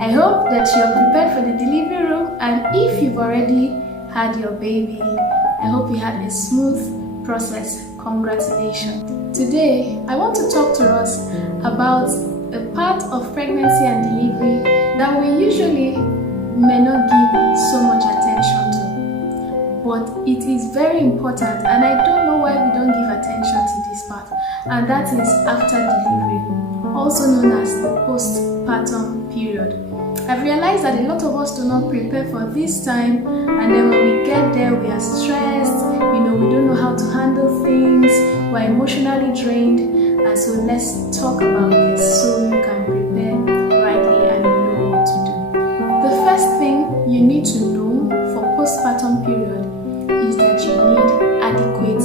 I hope that you're prepared for the delivery room, and if you've already had your baby, I hope you had a smooth process. Congratulations. Today, I want to talk to us about a part of pregnancy and delivery that we usually may not give so much attention to. But it is very important, and I don't know why we don't give attention to this part, and that is after delivery, also known as the postpartum period. I've realized that a lot of us do not prepare for this time, and then when we get there, we are stressed, we don't know how to handle things, we're emotionally drained, and so let's talk about this so you can prepare rightly and you know what to do. The first thing you need to know for postpartum period is that you need adequate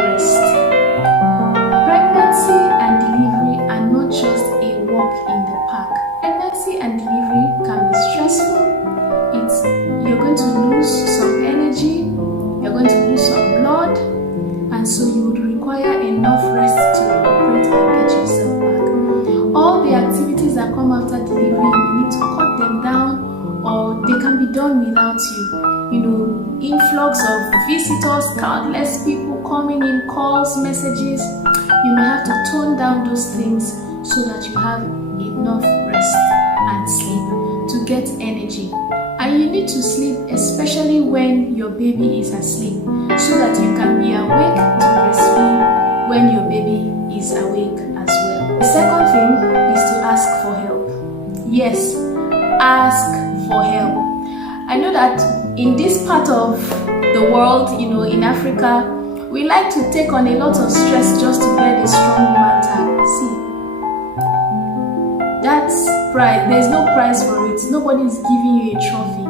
rest. Pregnancy and delivery are not just a walk in the park. Pregnancy and delivery can be stressful. You're going to lose some energy, you're going to lose some blood, and so you would require enough rest to recuperate and get yourself back. All the activities that come after delivery, you need to cut them down, or they can be done without you. Influx of visitors, countless people coming in, calls, messages. You may have to tone down those things so that you have enough rest and sleep to get energy. And you need to sleep, especially when your baby is asleep, so that you can be awake to breastfeed when your baby is awake as well. The second thing is to ask for help. Yes, ask for help. I know that in this part of the world, in Africa, we like to take on a lot of stress just to get a strong woman tag. See, that's pride. There's no prize for it. Nobody is giving you a trophy.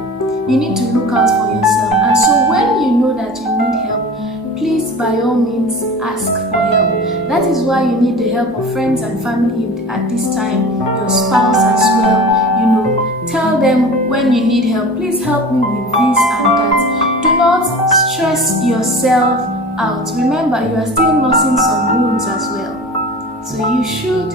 You need to look out for yourself. And so when you know that you need help, please by all means ask for help. That is why you need the help of friends and family at this time, your spouse as well. Tell them when you need help, please help me with this and that. Do not stress yourself out. Remember, you are still nursing some wounds as well. So you should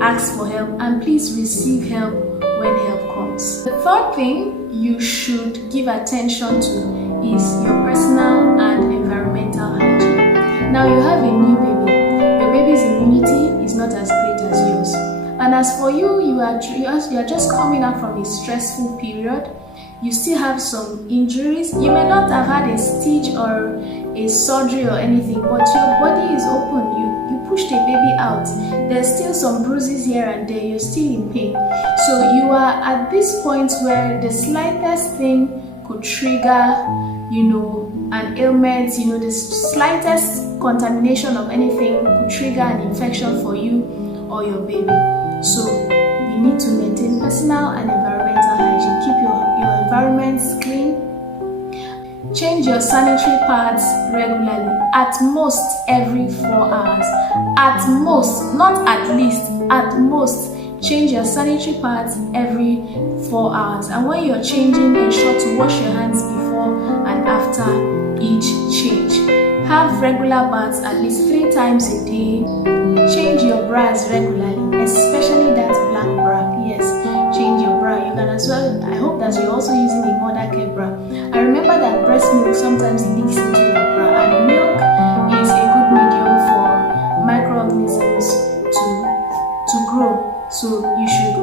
ask for help, and please receive help when help comes. The third thing you should give attention to is your personal and environmental hygiene. Now you have a new baby. Your baby's immunity is not as great as yours. And as for you, you are just coming out from a stressful period. You still have some injuries. You may not have had a stitch or a surgery or anything, but your body is open. You pushed a baby out. There's still some bruises here and there. You're still in pain. So you are at this point where the slightest thing could trigger, an ailment. The slightest contamination of anything could trigger an infection for you or your baby. So you need to maintain personal and environmental hygiene. Keep your environments clean. Change your sanitary pads regularly, at most every 4 hours. At most, not at least, at most, change your sanitary pads every 4 hours. And when you're changing, ensure to wash your hands before and after each change. Have regular baths at least 3 times a day. Change your bras regularly, especially that black bra. Yes, change your bra. You can as well. I hope that you're also using a mother care bra. I remember that breast milk sometimes leaks into your bra, and milk is a good medium for microorganisms to grow. So you should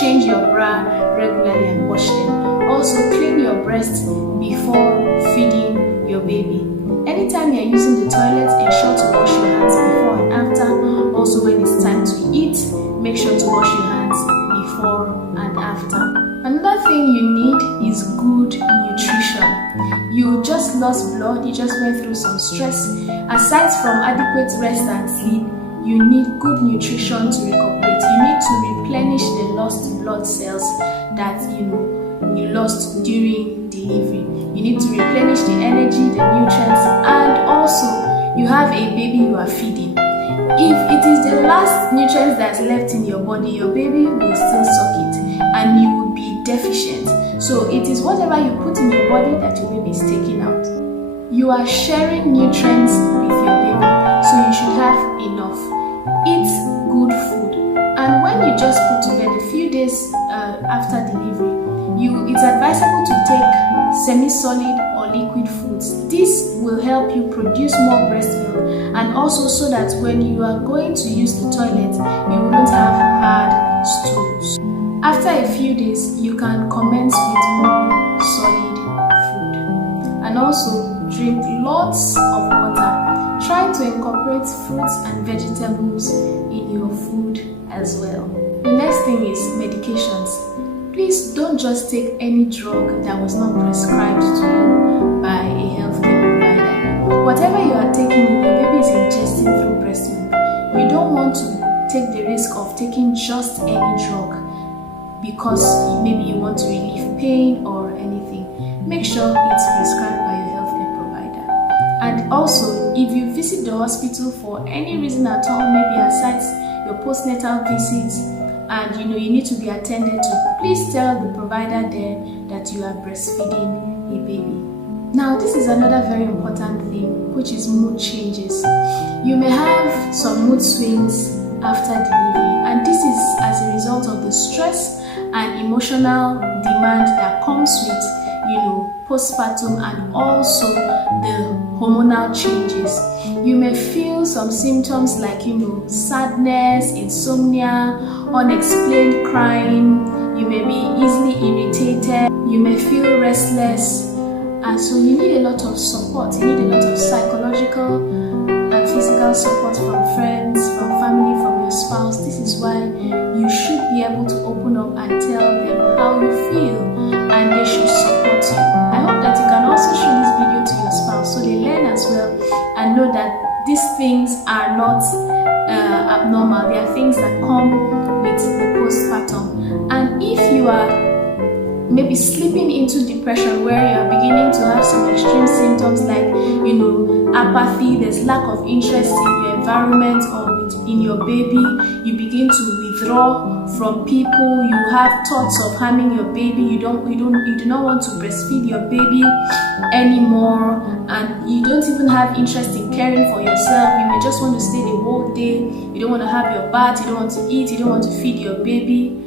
change your bra regularly and wash them. Also, clean your breasts before feeding your baby. Anytime you're using the toilet, ensure to wash your hands before and after. Also, when it's time to eat, make sure to wash your hands before and after. Another thing you need is good nutrition. You just lost blood, you just went through some stress. Aside from adequate rest and sleep, you need good nutrition to recuperate. You need to replenish the lost blood cells that you lost during delivery. You need to replenish the energy, the nutrients, and also you have a baby you are feeding. If it is the last nutrients that's left in your body, your baby will still suck it and you will be deficient. So it is whatever you put in your body that your baby is taking out. You are sharing nutrients with your baby, so you should have enough. Eat good food. And when you just put to bed a few days after delivery, it's advisable to take semi-solid or liquid foods. This will help you produce more breast milk, and also so that when you are going to use the toilet, you won't have hard stools. After a few days, you can commence with more solid food. And also drink lots of water. Try to incorporate fruits and vegetables in your food as well. The next thing is medications. Please don't just take any drug that was not prescribed to you by a healthcare provider. Whatever you are taking, your baby is ingesting through breast milk. You don't want to take the risk of taking just any drug because maybe you want to relieve pain or anything. Make sure it's prescribed by your healthcare provider. And also, if you visit the hospital for any reason at all, maybe aside your postnatal visits, and you need to be attended to, please tell the provider there that you are breastfeeding a baby. Now, this is another very important thing, which is mood changes. You may have some mood swings after delivery, and this is as a result of the stress and emotional demand that comes with postpartum, and also the hormonal changes. You may feel some symptoms like sadness, insomnia, unexplained crying. You may be easily irritated. You may feel restless, and so you need a lot of support. You need a lot of psychological and physical support from friends, from family, from your spouse. This is why you should be able to open up and tell them how you feel, and they should support you. I hope that you can also show this video to your spouse so they learn as well and know that these things are not abnormal. They are things that come with the postpartum. And if you are maybe slipping into depression, where you are beginning to have some extreme symptoms like apathy, there's lack of interest in your environment or in your baby, you begin to withdraw from people, you have thoughts of harming your baby, you do not want to breastfeed your baby anymore, and you don't even have interest in caring for yourself, you may just want to stay the whole day, you don't want to have your bath, you don't want to eat, you don't want to feed your baby,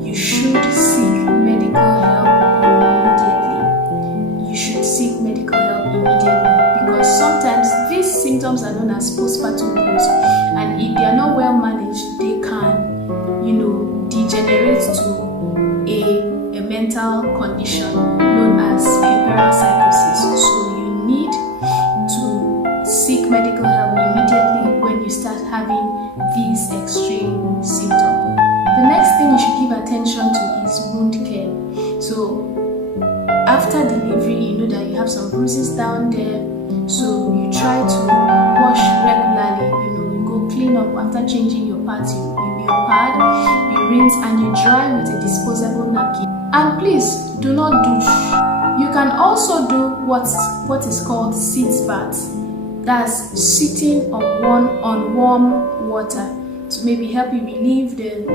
you should seek medical help immediately. You should seek medical help immediately, because sometimes these symptoms are known as postpartum blues, and if they are not well managed, they can degenerate to a mental condition known as puerperal psychosis. So you need to seek medical help immediately when you start having these extreme symptoms. The next thing you should give attention to is wound care. So after delivery, you know that you have some bruises down there, so you try to wash regularly. You go clean up after changing your pads. You pad, you rinse, and you dry with a disposable napkin. And please do not douche. You can also do what is called sit bath. That's sitting on warm water to maybe help you relieve the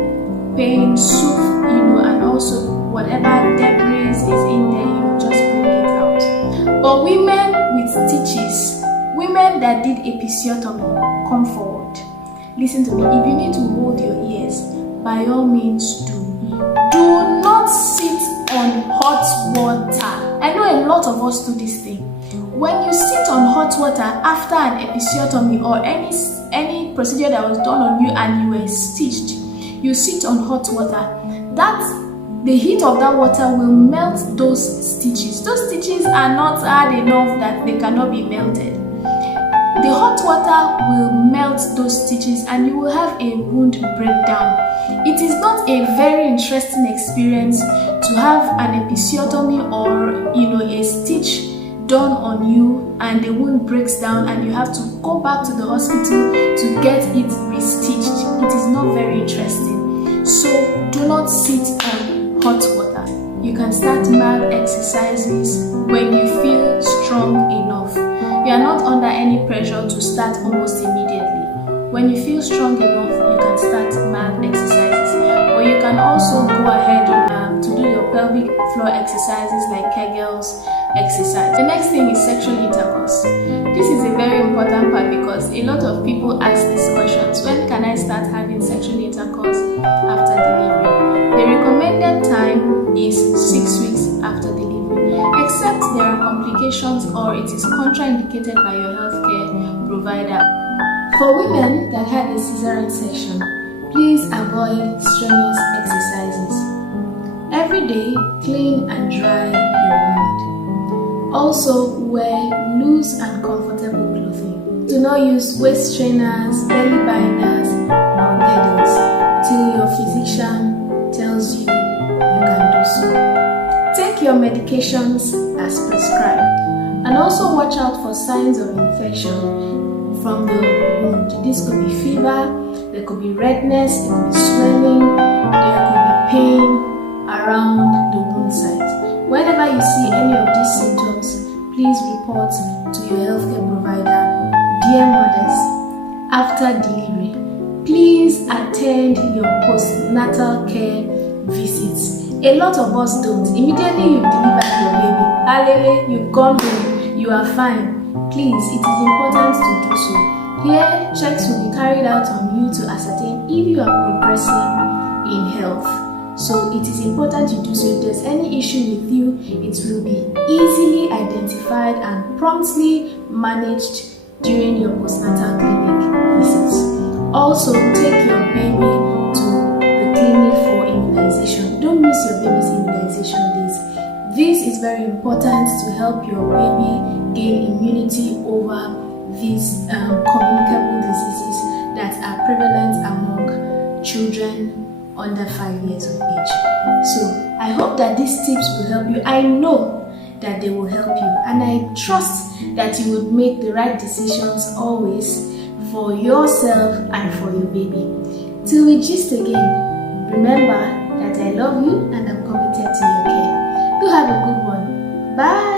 pain, soothe, and also whatever debris is in there, just bring it out. But women with stitches, women that did episiotomy, come forward. Listen to me, if you need to hold your ears, by all means do. Do not sit on hot water. I know a lot of us do this thing. When you sit on hot water after an episiotomy or any procedure that was done on you and you were stitched, you sit on hot water, the heat of that water will melt those stitches. Those stitches are not hard enough that they cannot be melted. The hot water will melt those stitches and you will have a wound breakdown. It is not a very interesting experience to have an episiotomy or a stitch done on you and the wound breaks down and you have to go back to the hospital to get it restitched. It is not very interesting. So do not sit on hot water. You can start mild exercises when you feel strong enough. You are not under any pressure to start almost immediately. When you feel strong enough, you can start mild exercises. Or you can also go ahead to do your pelvic floor exercises like Kegels exercise. The next thing is sexual intercourse. This is a very important part because a lot of people ask these questions. When can I start having sexual intercourse after delivery? The recommended time is 6 weeks after delivery, except there are complications or it is contraindicated by your healthcare provider. For women that had a cesarean section, please avoid strenuous exercises. Every day, clean and dry your wound. Also, wear loose and comfortable clothing. Do not use waist trainers, belly binders, or girdles till your physician tells you can do so. Take your medications as prescribed. And also watch out for signs of infection from the wound. This could be fever, there could be redness, there could be swelling, there could be pain around the wound site. Whenever you see any of these symptoms, please report to your healthcare provider. Dear mothers, after delivery, please attend your postnatal care visits. A lot of us don't. Immediately you deliver your baby, hallelujah, you've gone home, you are fine. Please, it is important to do so. Here, checks will be carried out on you to ascertain if you are progressing in health. So it is important you do so. If there's any issue with you, it will be easily identified and promptly managed during your postnatal clinic visits. Also, take your baby to the clinic for immunization. Don't miss your baby's immunization days. This is very important to help your baby gain immunity over these communicable diseases that are prevalent among children under 5 years of age. So I hope that these tips will help you. I know that they will help you, and I trust that you would make the right decisions always for yourself and for your baby. Till we gist again, remember that I love you and I'm committed to your care. Do have a good one. Bye.